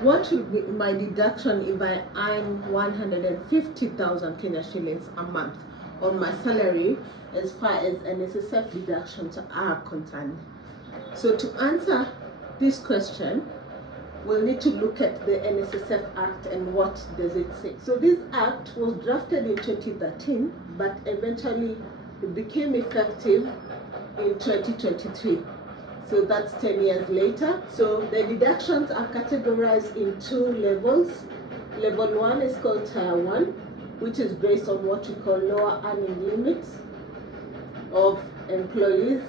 What will be my deduction if I earn 150,000 Kenya shillings a month on my salary as far as NSSF deductions are concerned? So to answer this question, we'll need to look at the NSSF Act and what does it say. So this Act was drafted in 2013, but eventually it became effective in 2023. So that's 10 years later. So the deductions are categorized in two levels. Level 1 is called Tier 1, which is based on what we call lower earning limits of employees.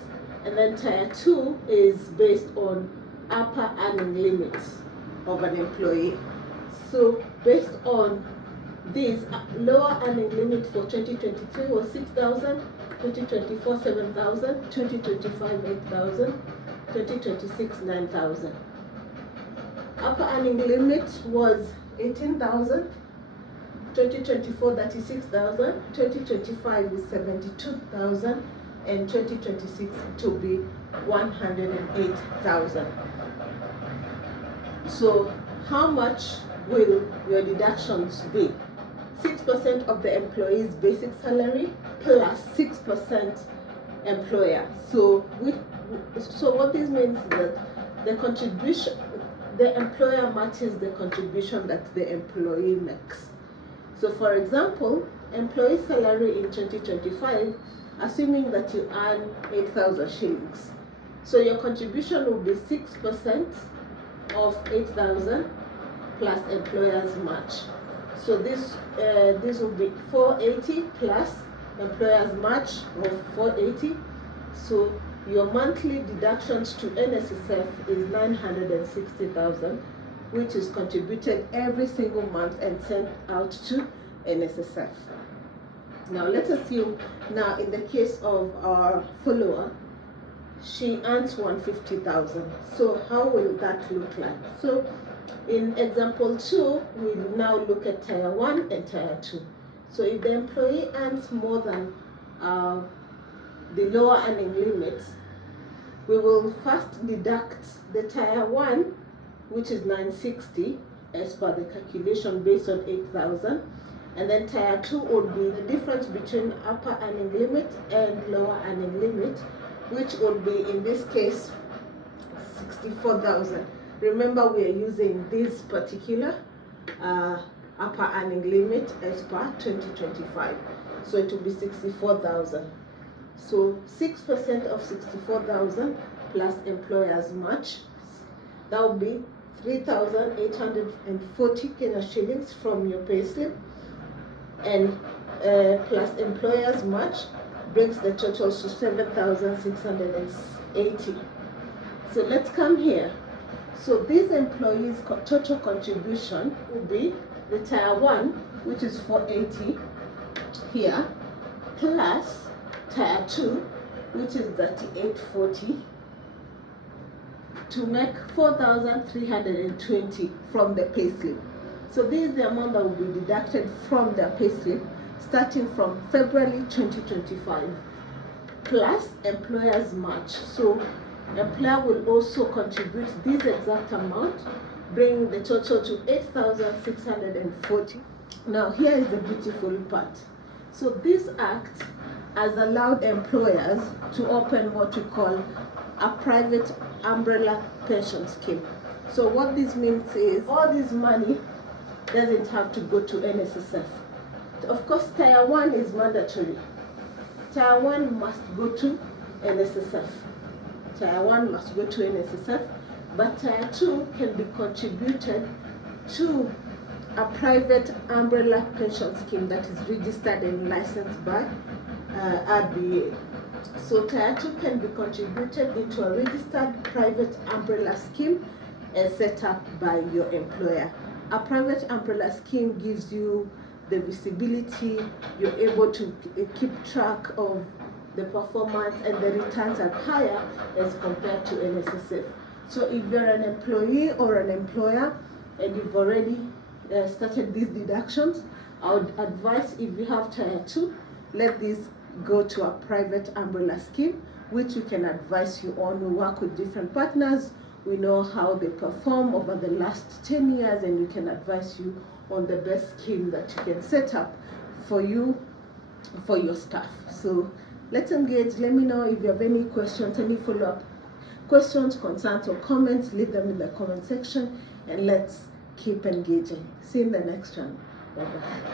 And then Tier 2 is based on upper earning limits of an employee. So based on this, lower earning limit for 2023 was 6,000, 2024 7,000, 2025 8,000, 2026 9,000. Upper earning limit was 18,000, 2024 36,000, 2025 is 72,000, and 2026 to be 108,000. So how much will your deductions be? 6% of the employee's basic salary plus 6% employer. So what this means is that the employer matches the contribution that the employee makes. So for example, employee salary in 2025, assuming that you earn 8,000 shillings. So your contribution will be 6% of 8,000 plus employer's match. So this will be 480 plus employer's match of 480. So your monthly deductions to NSSF is 960,000, which is contributed every single month and sent out to NSSF. Now let's assume now in the case of our follower, she earns 150,000. So how will that look like? So in example 2, we now look at Tier 1 and Tier 2. So if the employee earns more than the lower earning limits, we will first deduct the Tier 1, which is 960 as per the calculation based on 8,000. And then Tier 2 would be the difference between upper earning limit and lower earning limit, which would be in this case 64,000. Remember, we are using this particular upper earning limit as per 2025. So it will be 64,000. So 6% of 64,000 plus employer's match, that will be 3,840 Kenya shillings from your payslip, and plus employer's match brings the totals to 7,680. So let's come here. So these employees' total contribution will be the Tier 1, which is 480 here, plus Tier 2, which is 3,840, to make 4,320 from the payslip. So this is the amount that will be deducted from their payslip starting from February 2025, plus employer's match. So employer will also contribute this exact amount, bringing the total to 8,640. Now here is the beautiful part. So this act has allowed employers to open what we call a private umbrella pension scheme. So what this means is all this money doesn't have to go to NSSF. Of course, Tier 1 is mandatory. Tier 1 must go to NSSF. Tier 1 must go to NSSF, but Tier 2 can be contributed to a private umbrella pension scheme that is registered and licensed by RBA. So Tier 2 can be contributed into a registered private umbrella scheme and set up by your employer. A private umbrella scheme gives you the visibility, you're able to keep track of the performance, and the returns are higher as compared to NSSF. So if you're an employee or an employer and you've already started these deductions, I would advise, if you have Tier 2, let this go to a private umbrella scheme, which we can advise you on. We work with different partners We know how they perform over the last 10 years, and we can advise you on the best scheme that you can set up for you, for your staff. So let's engage. Let me know if you have any questions, any follow-up questions, concerns, or comments. Leave them in the comment section, and let's keep engaging. See you in the next one. Bye-bye.